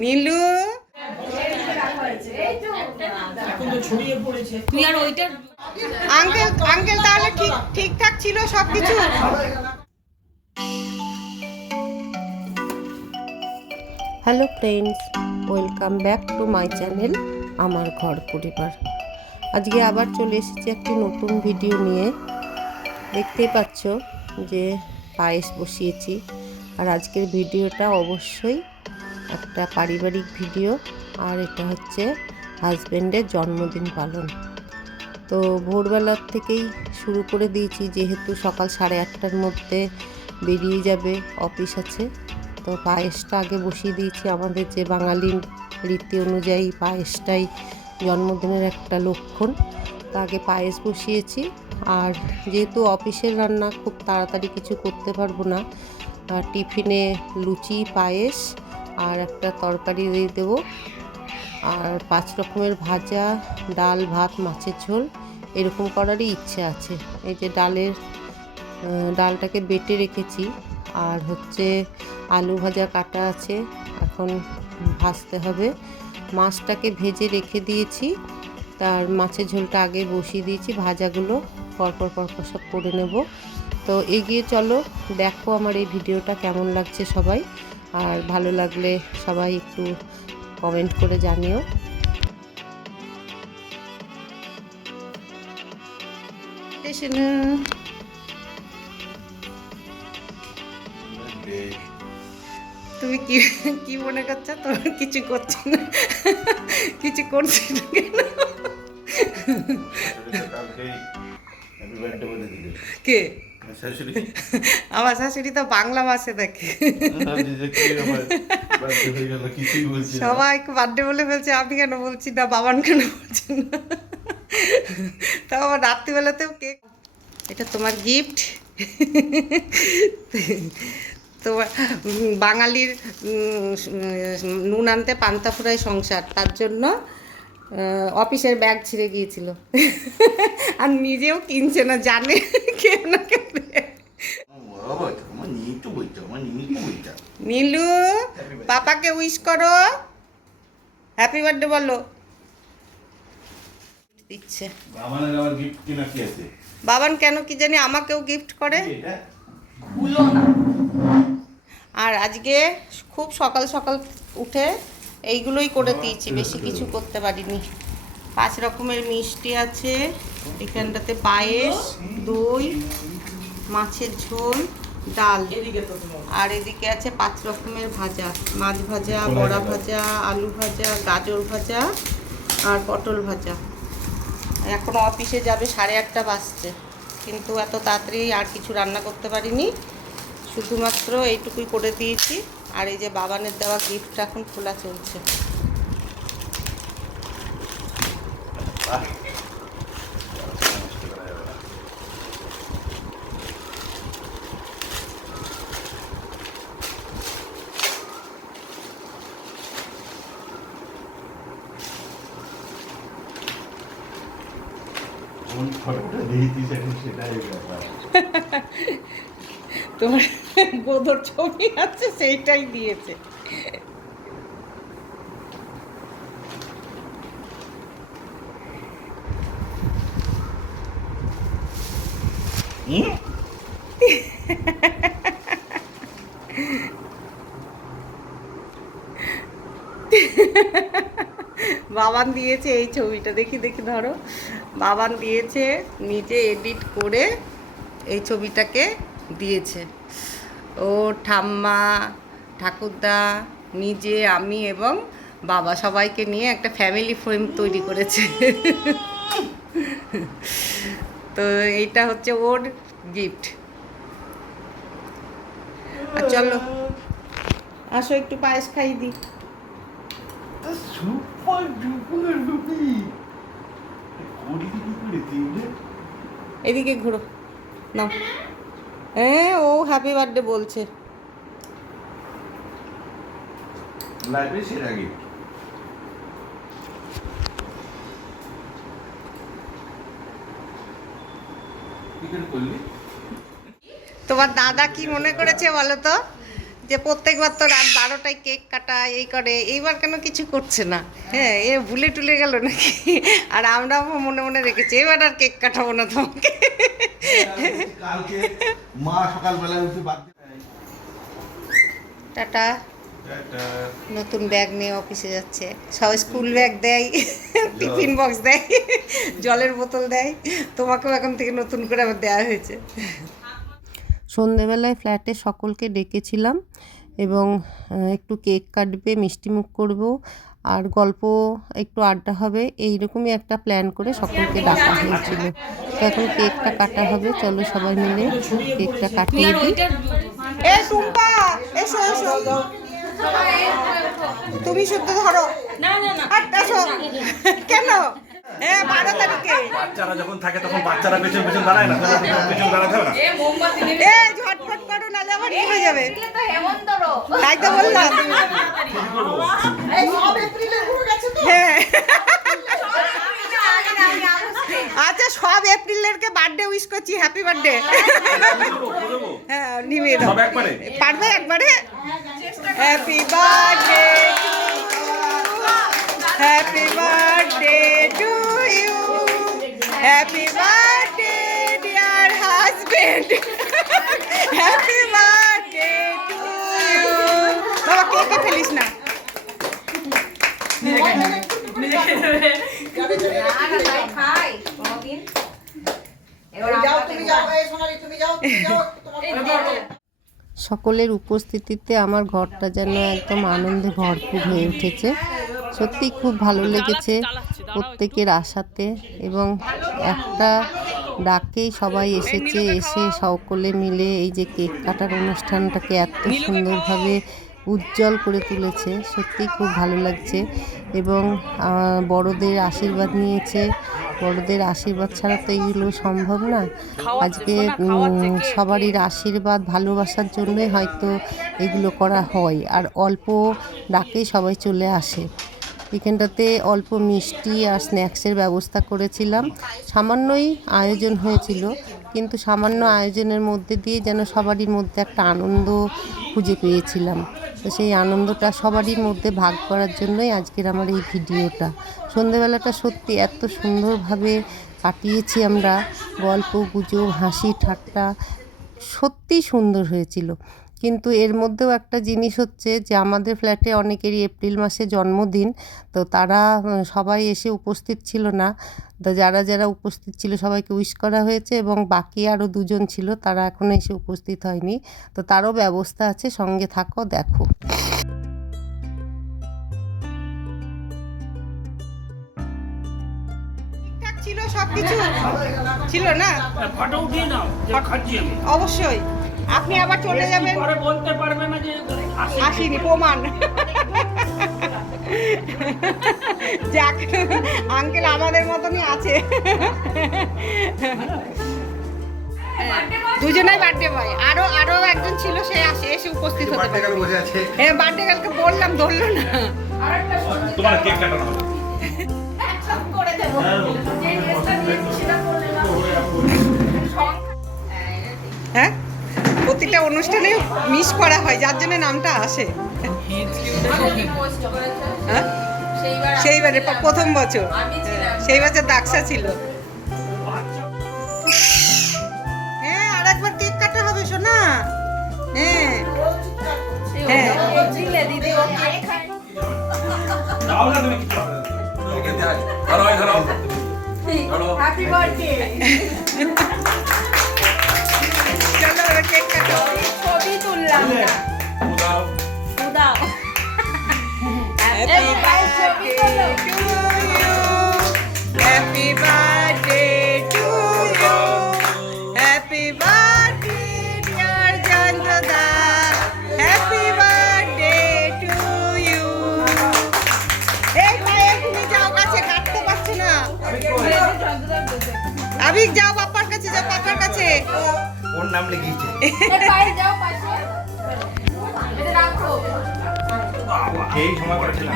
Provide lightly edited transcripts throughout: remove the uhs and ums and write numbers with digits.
Nilu uncle uncle তাহলে ঠিকঠাক ছিল সবকিছু। Hello friends, welcome back to my channel আমার ঘর পরিবার। আজকে আবার চলে এসেছি একটি নতুন ভিডিও নিয়ে। দেখতেই পাচ্ছ যে পায়েস বসিয়েছি, আর আজকের ভিডিওটা অবশ্যই একটা পারিবারিক ভিডিও, আর এটা হচ্ছে হাজব্যান্ডের জন্মদিন পালন। তো ভোরবেলার থেকেই শুরু করে দিয়েছি, যেহেতু সকাল 8:30টার মধ্যে বেরিয়ে যাবে, অফিস আছে। তো পায়েসটা আগে বসিয়ে দিয়েছি। আমাদের যে বাঙালির রীতি অনুযায়ী পায়েসটাই জন্মদিনের একটা লক্ষণ। তো আগে পায়েস বসিয়েছি, আর যেহেতু অফিসের রান্না খুব তাড়াতাড়ি কিছু করতে পারবো না, টিফিনে লুচি, পায়েস আর একটা তরকারি দিয়ে দেবো, আর 5 রকমের ভাজা, ডাল, ভাত, মাছের ঝোল এরকম করারই ইচ্ছে আছে। এই যে ডালটাকে বেটে রেখেছি, আর হচ্ছে আলু ভাজা কাটা আছে, এখন ভাজতে হবে। মাছটাকে ভেজে রেখে দিয়েছি, তার মাছের ঝোলটা আগে বসিয়ে দিয়েছি, ভাজাগুলো পরপর সব করে নেব। তো এগিয়ে চলো, দেখো আমার এই ভিডিওটা কেমন লাগছে সবাই, আর ভালো লাগলে সবাই একটু কমেন্ট করে জানিও। তুমি কি কি মনে করছো? তোমার কিছু করছি না, কিছু করছি না কেন? কে? আমার শাশুড়ি তো বাংলা মাসে দেখে, সবাইকে বার্থডে বলে ফেলছে, আমি কেন বলছি না, বাবান কেন বলছি না? তাও আবার রাত্রিবেলাতেও কেক। এটা তোমার গিফট। তোমার বাঙালির নুন আনতে পান্তা ফুরাই সংসার, তার জন্য অফিসের ব্যাগ ছিঁড়ে গিয়েছিল, আর নিজেও কিনছে না, জানে কেউ না কেউ। নীলু, পাপাকে উইশ করো, হ্যাপি বার্থডে বলো। দিচ্ছে বাবান, কেন কি জানি আমাকেও গিফট করে। আর আজকে খুব সকাল সকাল উঠে এইগুলোই করে দিয়েছি, বেশি কিছু করতে পারিনি। 5 রকমের মিষ্টি আছে, এখানটাতে পায়েস, দই, মাছের ঝোল, ডাল, আর এদিকে আছে 5 রকমের ভাজা, মাছ ভাজা, বড়া ভাজা, আলু ভাজা, গাজর ভাজা আর পটল ভাজা। এখন অফিসে যাবে, 8:30 বাজছে, কিন্তু এত তাড়াতাড়ি আর কিছু রান্না করতে পারিনি, শুধুমাত্র এইটুকুই করে দিয়েছি। আর এই যে বাবানের দেওয়া গিফটটা এখন খোলা চলছে। তোমার গোদর ছবি আছে, সেইটাই দিয়েছে। বাবান দিয়েছে এই ছবিটা, দেখি ধরো, বাবান দিয়েছে, নিজে এডিট করে এই ছবিটাকে দিয়েছে। ও ঠাম্মা, ঠাকুরদা, নিজে, আমি এবং বাবা সবাইকে নিয়ে একটা ফ্যামিলি ফ্রেম তৈরি করেছে। তো এইটা হচ্ছে ওর গিফট। আর চলো আসো, একটু পায়েস খাই দিই। এদিকে ঘুরো না, হ্যাঁ ও হ্যাপি বার্থডে বলছে। তোমার দাদা কি মনে করেছে বলো তো? যে প্রত্যেকবার তো রাত 12টায় কেক কাটা এই করে, এইবার কেন কিছু করছে না? হ্যাঁ, এ ভুলে টুলে গেল নাকি? আর আমরাও মনে মনে রেখেছি এবার আর কেক কাটাবো না তোমাকে। কালকে মা সকালবেলা উঠে টাটা। নতুন ব্যাগ নিয়ে অফিসে যাচ্ছে, সবাই স্কুল ব্যাগ দেয়, টিফিন বক্স দেয়, জলের বোতল দেয়, তোমাকেও এখন থেকে নতুন করে আবার দেওয়া হয়েছে। সন্ধেবেলায় ফ্ল্যাটে সকলকে ডেকেছিলাম এবং একটু কেক কাটবে, মিষ্টিমুখ করব আর গল্প একটু আড্ডা হবে, এইরকমই একটা প্ল্যান করে সকলকে ডাকা হয়েছিল। তো এখন কেকটা কাটা হবে, চলো সবাই মিলে কেকটা কাটিয়ে দিই। এ টুম্পা, এসো এসো, তুমি শুদ্ধ ধরো না না না, এসো। কেন? হ্যাঁ, 12 তারিখে বাচ্চারা যখন থাকে তখন বাচ্চারা পেছন পেছন দাঁড়ায় না, পেছন দাঁড়াতে হবে না। এ ঝটপট করো, নালে আবার নিভে যাবে। তাই তো বললাম। হ্যাঁ, আচ্ছা, সব এপ্রিলেরকে বার্থডে উইশ করছি, হ্যাপি বার্থডে। হ্যাঁ, নিভে দাও। পারবে একবারে? Happy birthday, happy birthday to you, happy birthday dear husband, happy birthday to you. বাবা, কেকে ফেলিস না। সকলের উপস্থিতিতে আমার ঘরটা যেন একদম আনন্দে ভরপুর হয়ে উঠেছে। সত্যি খুব ভালো লেগেছে প্রত্যেকের আশাতে, এবং একটা ডাকেই সবাই এসেছে, এসে সকলে মিলে এই যে কেক কাটার অনুষ্ঠানটাকে এত সুন্দরভাবে উজ্জ্বল করে তুলেছে। সত্যি খুব ভালো লাগছে এবং বড়দের আশীর্বাদ নিয়েছে। বড়দের আশীর্বাদ ছাড়া তো এইগুলো সম্ভব না। আজকে সবারই আশীর্বাদ ভালোবাসার জন্যই হয়তো এগুলো করা হয়, আর অল্প ডাকেই সবাই চলে আসে। এখানটাতে অল্প মিষ্টি আর স্ন্যাক্সের ব্যবস্থা করেছিলাম। সামান্যই আয়োজন হয়েছিল, কিন্তু সামান্য আয়োজনের মধ্যে দিয়ে যেন সবারই মধ্যে একটা আনন্দ খুঁজে পেয়েছিলাম। তো সেই আনন্দটা সবারই মধ্যে ভাগ করার জন্যই আজকের আমার এই ভিডিওটা। সন্ধেবেলাটা সত্যি এত সুন্দরভাবে কাটিয়েছি আমরা, গল্প গুজব, হাসি ঠাট্টা, সত্যি সুন্দর হয়েছিল। কিন্তু এর মধ্যেও একটা জিনিস হচ্ছে যে আমাদের ফ্ল্যাটে অনেকেরই এপ্রিল মাসে জন্মদিন, তো তারা সবাই এসে উপস্থিত ছিল না। তো যারা যারা উপস্থিত ছিল সবাইকে উইশ করা হয়েছে, এবং বাকি আরও 2জন ছিল তারা এখনও এসে উপস্থিত হয়নি। তো তারও ব্যবস্থা আছে, সঙ্গে থাকো, দেখো। ঠিকঠাক ছিল, সবকিছু ছিল না? ফটো উঠিয়ে নাও, খাচ্ছি আমি। অবশ্যই। আপনি আবার চলে যাবেন, পরে বলতে পারবে না যে আসিনি, প্রমাণ। যাক, আঙ্কেল আমাদের মতনই আছে। দুজনেই বার্থডে বয়, আরো একজন ছিল, সে এসে উপস্থিত হতে পারে। হ্যাঁ, বার্থডে কালকে বললাম, ধরলো না। তোমার কেক কাটানো হবে। হ্যাঁ, প্রতিটা অনুষ্ঠানে মিস করা হয়, যার জন্য নামটা আসে। হ্যাঁ, সেইবারে প্রথম বছর, সেই বছর দাক্সা ছিল। হ্যাঁ, আর একবার কেক কাটা হবে সোনা। হ্যাঁ হ্যাঁ, দাও না তুমি। ওকে দাও। ধরো ধরো। ধরো। Happy birthday. চলো এবার কেক কাটো। ছবি তুললাম না। দাও। দাও। Happy birthday to you. Happy birthday to you. Happy birthday dear Jantada. Happy birthday to you. এই মায়ের তুমি যাও কাছে, কাটতে পারছো না। আবিক যাও পাপার কাছে, যাও পাপার কাছে। ওর নাম লিখিয়েছে। পাশে যাও, পাশে। এটা রাখো। এই সময় করেছিলাম।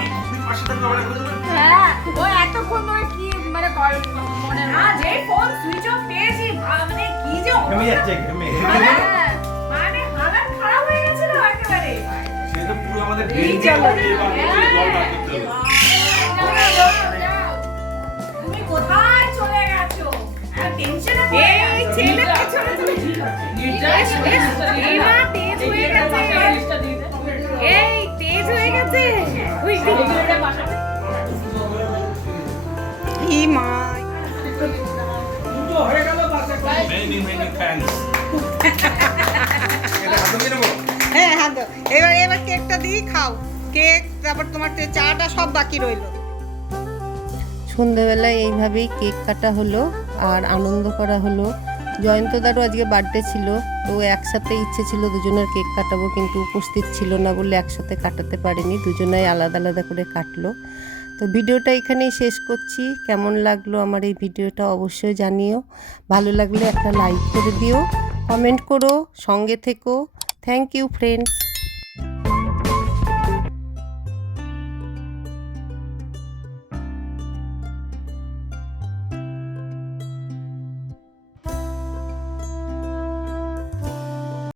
হ্যাঁ, ও এতক্ষণ ধরে কি মানে মনে না যে ফোন সুইচ অফ পেয়েছি, মানে কি যে ঘেমে যাচ্ছে, ঘেমে। মানে হালাত খারাপ হয়ে গেছিল একেবারে। তুমি কোথায় চলে গেছো? টেনশনে এই ছেলেটা ছোট ছোট এই না তেজ হয়ে গেছে। এই তেজ হয়ে গেছে। ওই দিকে পাশে ই মা Many, many thanks. হ্যাঁ হ্যাঁ দাও। এবার কেকটা দিয়ে খাও। কেক তারপর তোমার চাটা সব বাকি রইলো। সন্ধেবেলায় এইভাবেই কেক কাটা হলো আর আনন্দ করা হলো। জয়ন্তদারও আজকে বার্থডে ছিল, তো একসাথে ইচ্ছে ছিল দুজনের কেক কাটাবো, কিন্তু উপস্থিত ছিল না বলে একসাথে কাটাতে পারিনি, দুজনাই আলাদা আলাদা করে কাটলো। তো ভিডিওটা এখানেই শেষ করছি। কেমন লাগলো আমার এই ভিডিওটা অবশ্যই জানিও। ভালো লাগলে একটা লাইক করে দিও, কমেন্ট করো, সঙ্গে থেকো। Thank you friends.